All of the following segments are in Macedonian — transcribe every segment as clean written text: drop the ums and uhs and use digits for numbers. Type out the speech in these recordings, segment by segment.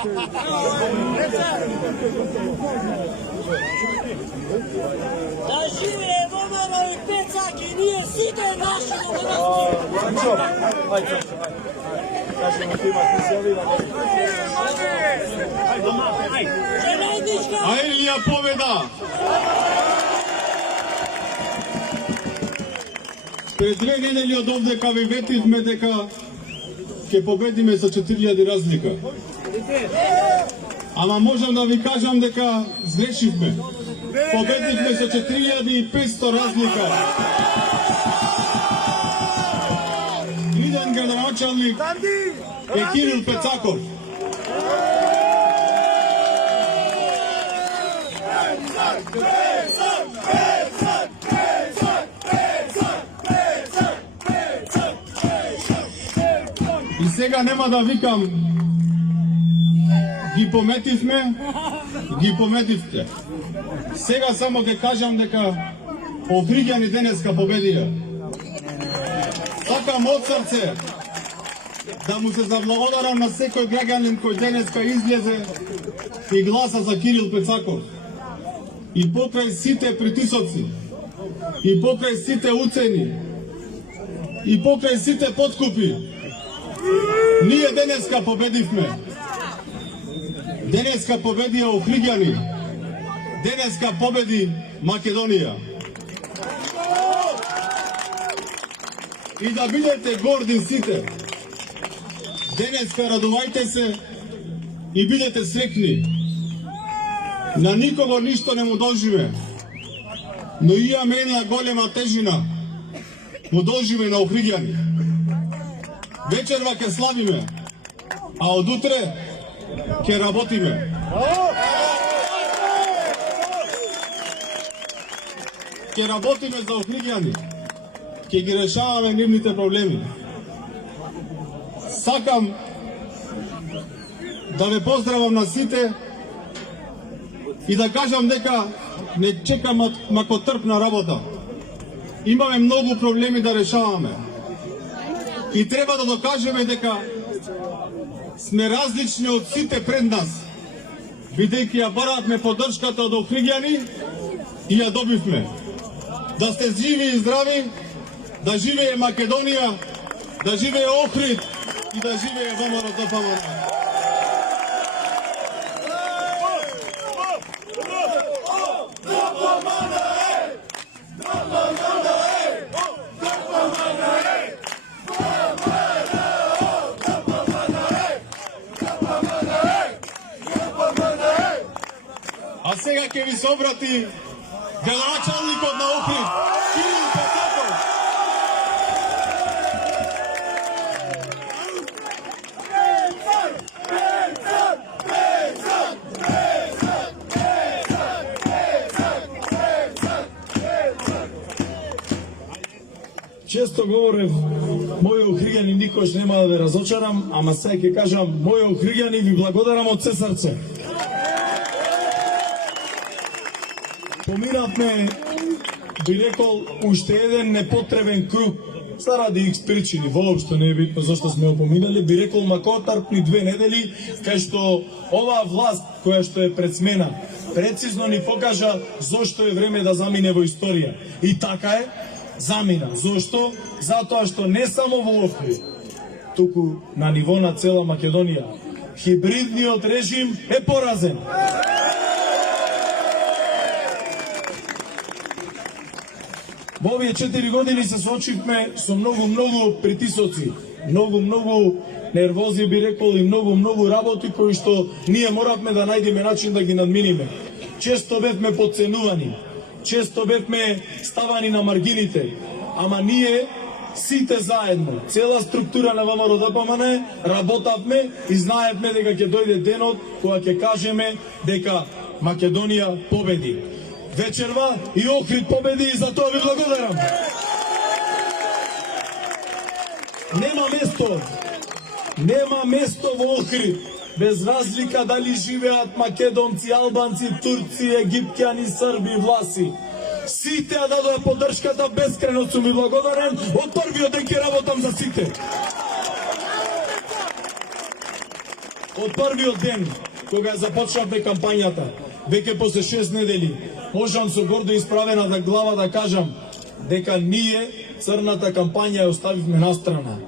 Da žive Vomarovi Pecak i nije site naši Vomarovski. A Ilija pobjeda! Pred 2 nedelje od ovdje kad vi vetizme дека ќе победиме со 4000 разлика. Ама можам да ви кажам дека сгрешивме. Победихме со 4500 разлика. Главен градоначалник е Кирил Пецаков. И сега нема да викам ги пометивте. Сега само ќе кажам дека Охриѓани денеска победија. Сакам од срце да му се заблагодарам на секој граѓанин кој денеска излезе и гласа за Кирил Пецаков. И покрај сите притисоци, и покрај сите уцени, и покрај сите подкупи, ние денеска победивме. Денеска победија Охриѓани. Денеска победи Македонија. И да бидете горди сите. Денеска радувајте се и бидете срекни. На никого ништо не му должиме. Но имаме една голема тежина. Му должиме на Охриѓани. Вечерва ќе славиме, а од утре ќе работиме. Ќе работиме за Охриѓани. Ќе ги решаваме нивните проблеми. Сакам да ве поздравам на сите и да кажам дека не чекам макотрпна работа. Имаме многу проблеми да решаваме. И треба да докажеме дека сме различни од сите пред нас, бидејќи ја баравме поддршката од Охриѓани и ја добивме. Да сте живи и здрави, да живее Македонија, да живее Охрид и да живее ВМРО-ДПМН. А сега ќе ви се обрати градоначалникот на Охрид, Кирил Пецаков. Често говорев, мои Охриѓани никош нема да ве разочарам, ама сега ќе кажам, мои Охриѓани ви благодарам од се срце. Поминавме, би рекол, уште еден непотребен круг, заради икс причини, воопшто не е битно зашто сме го поминали, би рекол макотарпни 2 недели, кај што оваа власт, која што е пред смена, прецизно ни покажа зошто е време да замине во историја. И така е, замина. Зошто? Затоа што не само во Охрид, туку на ниво на цела Македонија, хибридниот режим е поразен. Во овие 4 години се соочивме со многу притисоци, многу нервози би рекол и многу работи кои што ние моравме да најдеме начин да ги надминиме. Често бевме подценувани, често бевме ставани на маргините, ама ние сите заедно, цела структура на ВМРО-ДПМН работавме и знаевме дека ќе дојде денот кога ќе кажеме дека Македонија победи. Вечерва и Охрид победи и за тоа ви благодарам. Нема место во Охрид, без разлика дали живеат македонци, албанци, турци, египтјани, срби, власи. Сите ја дадоа поддршката, бескрајно сум ви благодарен, од првиот ден ќе работам за сите. од првиот ден кога започнавме кампањата, веќе после 6 недели, можам со гордо исправената глава да кажам дека ние црната кампања ја оставивме настрана.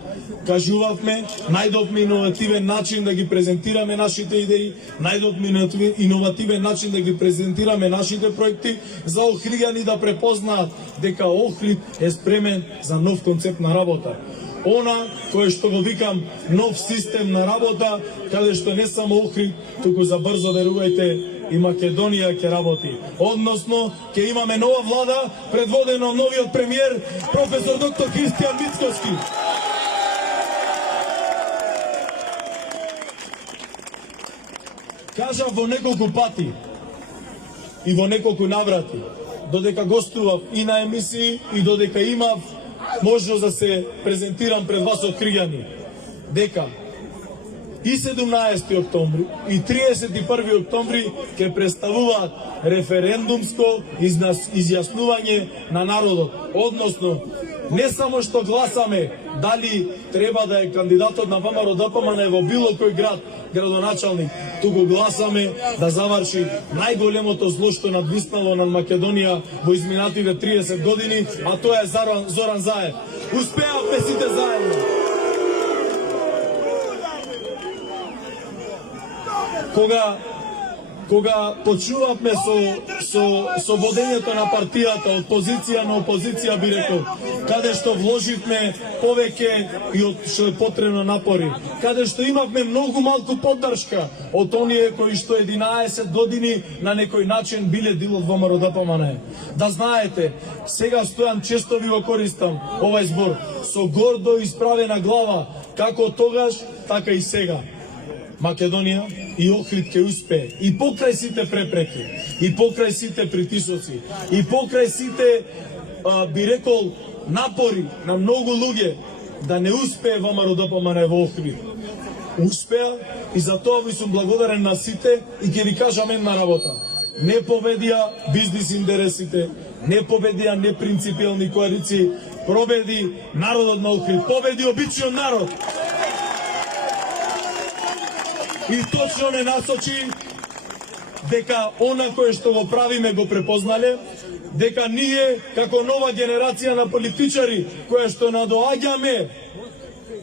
Кажувавме, најдовме иновативен начин да ги презентираме нашите идеи, најдовме иновативен начин да ги презентираме нашите проекти, за охриѓани да препознаат дека Охрид е спремен за нов концепт на работа. Она кое што го викам нов систем на работа, каде што не само Охрид, туку за брзо верувајте и Македонија ќе работи. Односно, ќе имаме нова влада, предводена од новиот премиер, професор доктор Христијан Мицкоски. Кажав во неколку пати и во неколку наврати, додека гостував и на емисии и додека имав можност да се презентирам пред вас откријани, дека и 17 октомври и 31 октомври ќе представуваат референдумско изјаснување на народот. Односно, не само што гласаме дали треба да е кандидатот на ВМРО-ДПМН во било кој град градоначалник, туку гласаме да заврши најголемото зло што надвиснало над Македонија во изминативе 30 години, а тоа е Зоран Заев. Успеавме сите заедно. Кога почнувавме со водењето на партијата од позиција на опозиција, би рекол, каде што вложивме повеќе и од што е потребно напори, каде што имавме многу малку поддршка од оние кои што 11 години на некој начин биле дел од ВМРО-ДПМН. Да знаете, сега Стојан често ви го користам овај збор, со гордо исправена глава, како тогаш, така и сега. Македонија и Охрид ќе успее и покрај сите препреки, и покрај сите притисоци, и покрај сите, би рекол, напори на многу луѓе да не успее ВМРО-ДПМН во Охрид. Успеа и за тоа ви сум благодарен на сите и ќе ви кажам една работа. Не победија бизнис интересите, не победија непринципиални коалиции, победи народот на Охрид, победи обичниот народ. И точно не насочи дека она кое што го правиме го препознале, дека ние како нова генерација на политичари која што надоаѓаме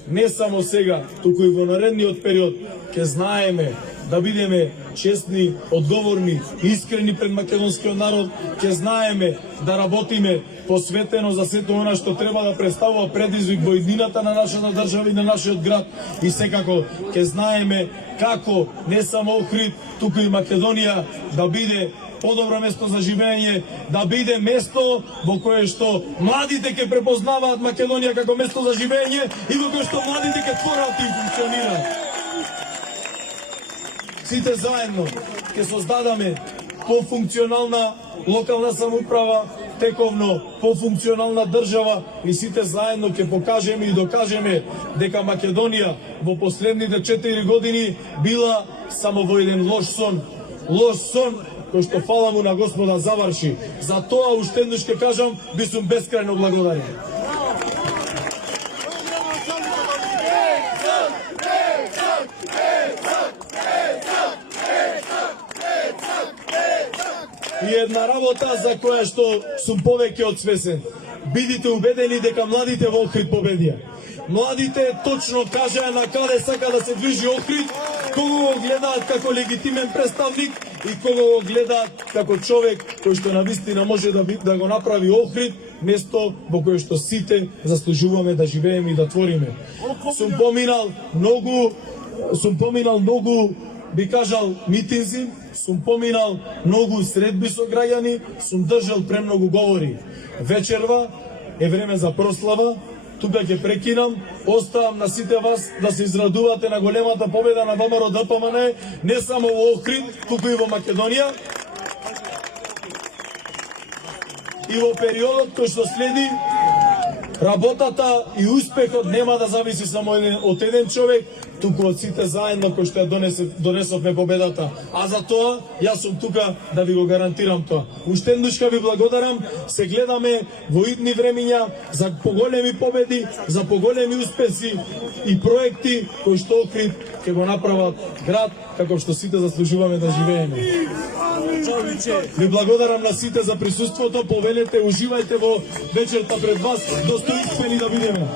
не само сега, туку и во наредниот период, ќе знаеме да бидеме честни, одговорни, искрени пред македонскиот народ, ќе знаеме да работиме посветено за сето она што треба да представува предизвик во иднината на нашата држава и на нашиот град, и секако ќе знаеме како не само Охрид, туку и Македонија да биде подобро место за живење, да биде место во кое што младите ќе препознаваат Македонија како место за живење и во кое што младите ќе творат и функционираат. Сите заедно ќе создадаме пофункционална локална самоуправа, тековно пофункционална држава и сите заедно ќе покажеме и докажеме дека Македонија во последните 4 години била само во еден лош сон кој што фала му на Господа заврши. За тоа уште еднаш ќе кажам, би сум бескрајно благодарен. И една работа за која што сум повеќе од свесен. Бидите убедени дека младите во Охрид победија. Младите точно кажаа на каде сака да се движи Охрид, кого го гледаат како легитимен представник и кого го гледаат како човек кој што навистина може да го направи Охрид место во кое што сите заслужуваме да живееме и да твориме. Сум поминал многу, би кажал, митинзи, сум поминал многу средби со граѓани, сум држал премногу говори. Вечерва е време за прослава, тука ќе прекинам, оставам на сите вас да се израдувате на големата победа на ВМРО-ДПМН, не само во Охрид, туку и во Македонија. И во периодот кој што следи, работата и успехот нема да зависи само од еден човек, туку од сите заедно кои што ја донесовме победата. А за тоа, јас сум тука да ви го гарантирам тоа. Уште еднушка ви благодарам, се гледаме во идни времиња за поголеми победи, за поголеми успеси и проекти кои што Охрид ќе го направат град како што сите заслужуваме да живееме. Ви благодарам на сите за присуството, повелете, уживајте во вечерта пред вас, достоинствени да бидеме.